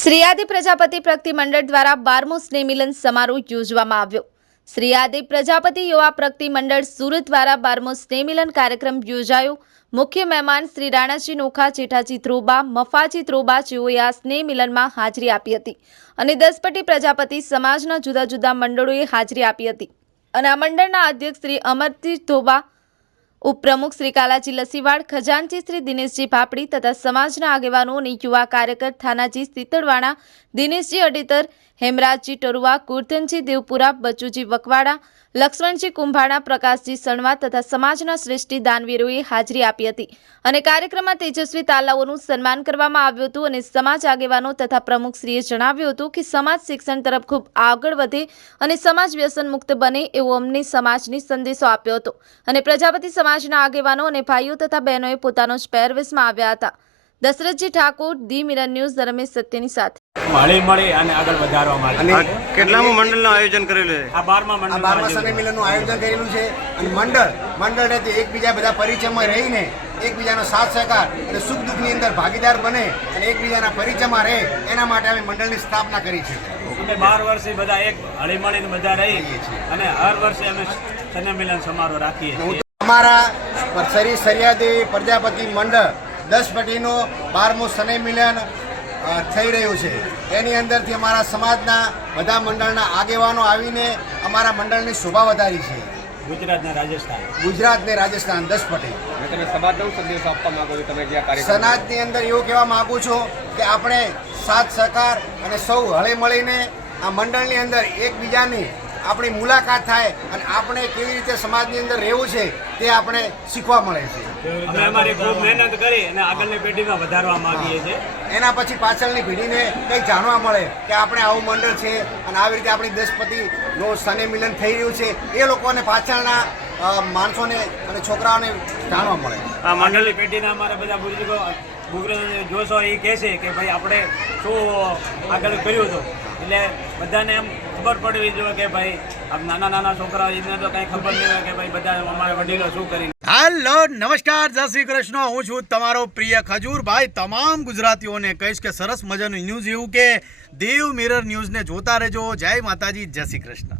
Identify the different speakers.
Speaker 1: શ્રી આદિ પ્રજાપતિ પ્રગતિ મંડળ દ્વારા 12મો સ્નેહ મિલન સમારોહ યોજવામાં આવ્યો। શ્રી આદિ પ્રજાપતિ યુવા પ્રગતિ મંડળ સુરત દ્વારા 12મો સ્નેહ મિલન કાર્યક્રમ યોજાયો। મુખ્ય મહેમાન શ્રી રાણાજી નોખા, જેઠાજી ધ્રોબા, મફાજી ધ્રોબા જેઓએ આ સ્નેહ મિલનમાં હાજરી આપી હતી અને દસપટી પ્રજાપતિ સમાજના જુદા જુદા મંડળોએ હાજરી આપી હતી અને આ મંડળના અધ્યક્ષ શ્રી અમરજી ધ્રોબા, ઉપપ્રમુખ શ્રી કાલાજી લસીવાડ, ખજાનચી શ્રી દિનેશજી ભાપડી તથા સમાજના આગેવાનો અને યુવા કાર્યકર થાનાજી સીતળવાણા, દિનેશજી અડેતર, હેમરાજજી ટરુવા, કુર્ધનજી દેવપુરા, બચુજી વકવાડા, લક્ષ્મણજી કુંભાણા, પ્રકાશજી સણવા તથા સમાજના શ્રેષ્ઠી દાનવીરોએ હાજરી આપી હતી અને કાર્યક્રમમાં તેજસ્વી તાલાઓનું સન્માન કરવામાં આવ્યું હતું અને સમાજ આગેવાનો તથા પ્રમુખશ્રીએ જણાવ્યું હતું કે સમાજ શિક્ષણ તરફ ખૂબ આગળ વધે અને સમાજ વ્યસન મુક્ત બને એવો અમને સમાજની સંદેશો આપ્યો હતો અને પ્રજાપતિ સમાજના આગેવાનો અને ભાઈઓ તથા બહેનોએ પોતાનો જ પહેરવેશમાં આવ્યા હતા। દશરથજી Thakor, the mirror news, Dharmesh સત્યની સાથે
Speaker 2: મળી અને આગળ વધારવા માટે
Speaker 3: કેટલામું મંડળનું આયોજન કરેલું છે?
Speaker 2: આ 12મા
Speaker 4: સ્નેહ મિલનનું આયોજન કરેલું છે અને મંડળે એકબીજા બધા પરિચયમાં રહીને એકબીજાનો સાથ સહકાર અને સુખ દુઃખની અંદર ભાગીદાર બને અને એકબીજાના પરિચયમાં રહે એના માટે અમે મંડળની સ્થાપના કરી છે।
Speaker 2: અમે 12 વર્ષથી બધા એક હળીમળીને બધા રહી અને હર વર્ષે અમે સ્નેહ મિલન સમારોહ રાખીએ છીએ।
Speaker 4: અમારા શ્રી આદિ પ્રજાપતિ મંડળ દસપટીનું 12મું સ્નેહ મિલન થઈ રહ્યું છે। એની અંદરથી અમારા સમાજના બધા મંડળના આગેવાનો આવીને અમારા મંડળની શોભા વધારી છે। ગુજરાત ને રાજસ્થાન દસપટી
Speaker 3: તમે સમાજનો સંદેશ આપવા માંગો છો? તમે જે કાર્યક્રમ
Speaker 4: સમાજની અંદર એવું કહેવા માંગુ છું કે આપણે સાથ સહકાર અને સૌ હળી મળીને આ મંડળની અંદર એકબીજાની આપણી મુલાકાત થાય અને આપણે કેવી રીતે સમાજની અંદર રહેવું છે તે આપણે શીખવા મળે છે।
Speaker 2: અમે અમારી ખૂબ મહેનત કરી અને આગળની પેઢીમાં વધારવા માંગીએ છીએ।
Speaker 4: એના પછી પાછળની પેઢીને કંઈક જાણવા મળે કે આપણે આવું મંડળ છે અને આવી રીતે આપણી દસપતિનું સ્નેહ મિલન થઈ રહ્યું છે, એ લોકોને પાછળના માણસોને અને છોકરાઓને જાણવા મળે।
Speaker 2: આ મંડળની પેઢીના અમારા બધા બુજુર્ગો જોશો એ કહે છે કે ભાઈ આપણે શું આગળ કર્યું હતું, એટલે બધાને એમ ખબર પડવી જોઈએ કે ભાઈ નાના છોકરાઓ એને તો કંઈ ખબર નહીં હોય કે ભાઈ બધા અમારા વડીલો શું કરી।
Speaker 5: હેલો, નમસ્કાર, જય શ્રી કૃષ્ણ। હું છું તમારો પ્રિય ખજૂરભાઈ। તમામ ગુજરાતીઓને કહીશ કે સરસ મજાનું ન્યૂઝ એવું કે દેવ મિરર ન્યૂઝને જોતા રહેજો। જય માતાજી, જય શ્રી કૃષ્ણ।